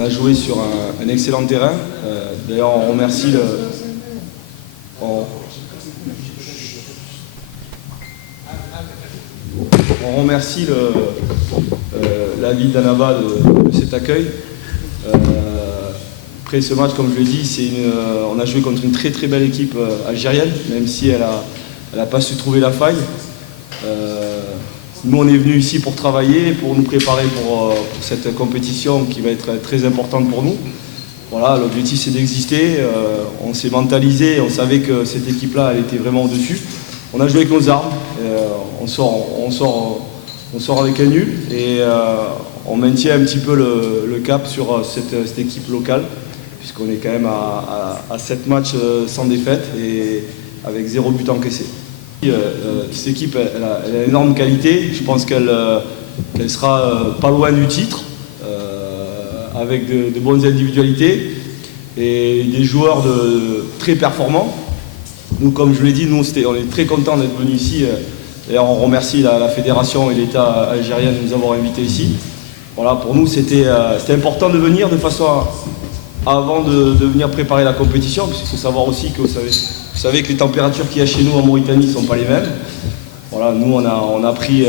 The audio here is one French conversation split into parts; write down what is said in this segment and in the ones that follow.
On a joué sur un excellent terrain. D'ailleurs, on remercie la ville d'Annaba de cet accueil. Après ce match, comme je l'ai dit, on a joué contre une très très belle équipe algérienne, même si elle n'a pas su trouver la faille. Nous, on est venus ici pour travailler, pour nous préparer pour cette compétition qui va être très importante pour nous. Voilà, l'objectif c'est d'exister. On s'est mentalisé, on savait que cette équipe-là, elle était vraiment au-dessus. On a joué avec nos armes. On sort avec un nul et on maintient un petit peu le cap sur cette équipe locale, puisqu'on est quand même à 7 matchs sans défaite et avec 0 but encaissé. Cette équipe elle a une énorme qualité. Je pense qu'elle sera pas loin du titre, avec de bonnes individualités et des joueurs très performants. Nous, comme je l'ai dit, on est très contents d'être venus ici. D'ailleurs, on remercie la fédération et l'État algérien de nous avoir invités ici. Voilà, pour nous, c'était important de venir de façon avant de venir préparer la compétition, parce qu'il faut savoir aussi que vous savez que les températures qu'il y a chez nous en Mauritanie ne sont pas les mêmes. Voilà, nous, on a pris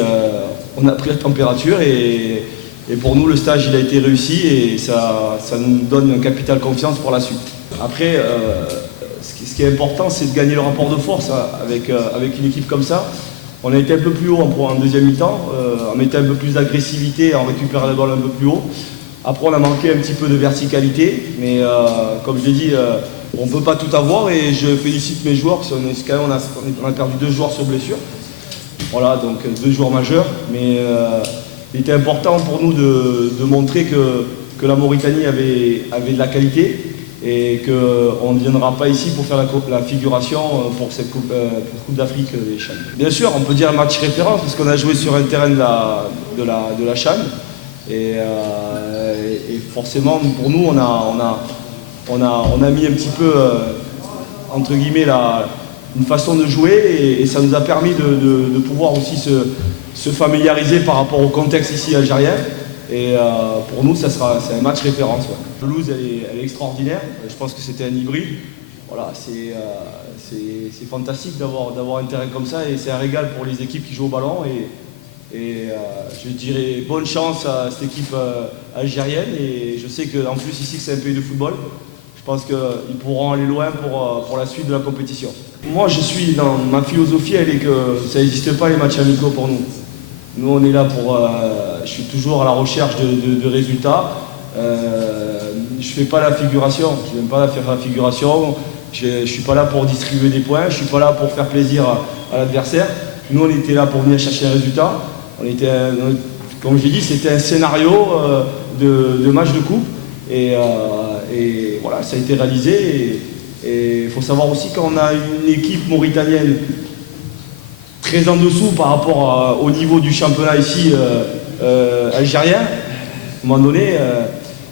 la température et pour nous, le stage il a été réussi et ça nous donne un capital confiance pour la suite. Après, ce qui est important, c'est de gagner le rapport de force avec une équipe comme ça. On a été un peu plus haut en deuxième mi-temps, on mettait un peu plus d'agressivité, on récupérait la balle un peu plus haut. Après, on a manqué un petit peu de verticalité, mais comme je l'ai dit, on ne peut pas tout avoir et je félicite mes joueurs, parce qu'on a perdu 2 joueurs sur blessure. Voilà, donc 2 joueurs majeurs, mais il était important pour nous de montrer que la Mauritanie avait de la qualité et qu'on ne viendra pas ici pour faire la figuration pour cette Coupe d'Afrique des Chan. Bien sûr, on peut dire un match référence parce qu'on a joué sur un terrain de la Chan et forcément pour nous on a mis un petit peu entre guillemets une façon de jouer et ça nous a permis de pouvoir aussi se familiariser par rapport au contexte ici algérien. Et pour nous, c'est un match référence. Ouais. Toulouse, elle est extraordinaire. Je pense que c'était un hybride. Voilà, c'est fantastique d'avoir un terrain comme ça et c'est un régal pour les équipes qui jouent au ballon. Et je dirais bonne chance à cette équipe algérienne. Et je sais qu'en plus ici, c'est un pays de football. Je pense qu'ils pourront aller loin pour la suite de la compétition. Moi, dans ma philosophie, elle est que ça n'existe pas les matchs amicaux pour nous. Nous, on est là je suis toujours à la recherche de résultats. Je ne fais pas la figuration, je n'aime pas faire la figuration. Je ne suis pas là pour distribuer des points, je ne suis pas là pour faire plaisir à l'adversaire. Nous, on était là pour venir chercher un résultat. Comme je l'ai dit, c'était un scénario de match de coupe. Et voilà, ça a été réalisé. Et il faut savoir aussi qu'on a une équipe mauritanienne très en dessous par rapport au niveau du championnat ici algérien. À un moment donné,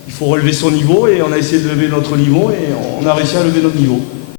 il faut relever son niveau et on a essayé de lever notre niveau et on a réussi à lever notre niveau.